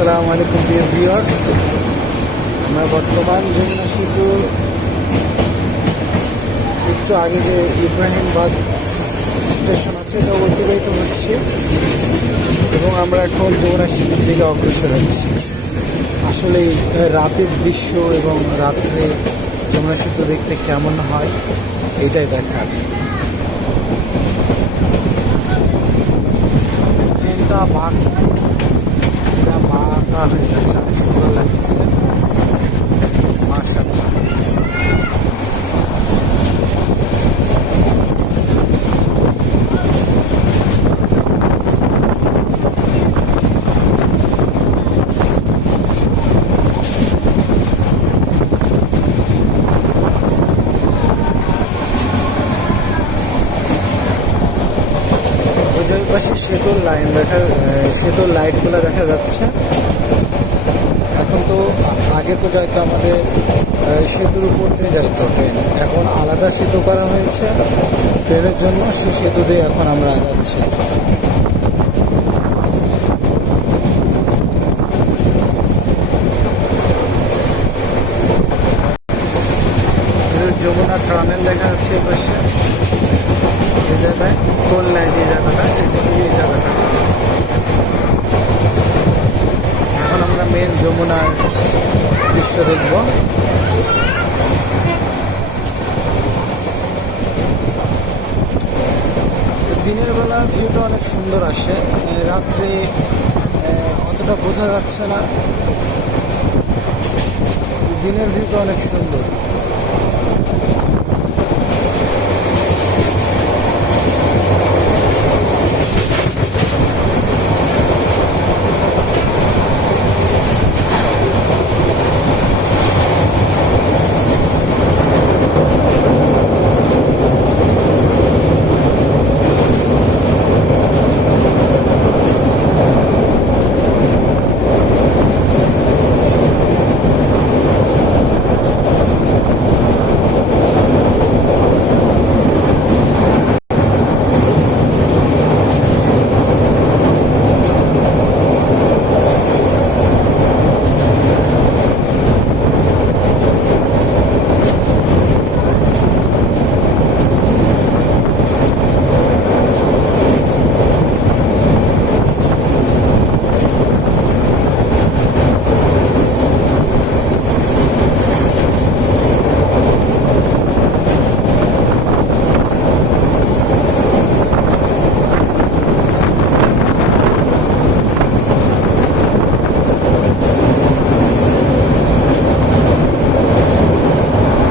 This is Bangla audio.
আসসালামু আলাইকুম প্রিয় ভিউয়ার্স, আমরা বর্তমান যমুনা সেতু একটু আগে যে ইব্রাহিমবাদ স্টেশন আছে এটা অতিবাহিত হচ্ছে এবং আমরা এখন যমুনা সেতুর দিকে অগ্রসর হচ্ছি। আসলে রাতের দৃশ্য এবং রাত্রে যমুনা সেতু দেখতে কেমন হয় এটাই দেখার। ট্রেনটা বাঁকা হয়ে যাচ্ছে, অনেক সুন্দর লাগতেছে মাশাআল্লাহ। পাশে সেতুর সেতুর লাইটগুলো দেখা যাচ্ছে। এখন তো আগে তো যাইতো আমাদের সেতুর উপর দিয়ে যাইতো ট্রেন, এখন আলাদা সেতু করা হয়েছে ট্রেনের জন্য, সে সেতু দিয়ে এখন আমরা আগাচ্ছি। যমুনা টানেল দেখা যাচ্ছে এই পাশে, এই জায়গায় টোল নাই, যে জায়গাটা এই জায়গাটা। এখন আমরা মেন যমুনার দৃশ্য দেখব। দিনের বেলা ভিউটা অনেক সুন্দর আসে, রাত্রে অতটা বোঝা যাচ্ছে না, দিনের ভিউটা অনেক সুন্দর।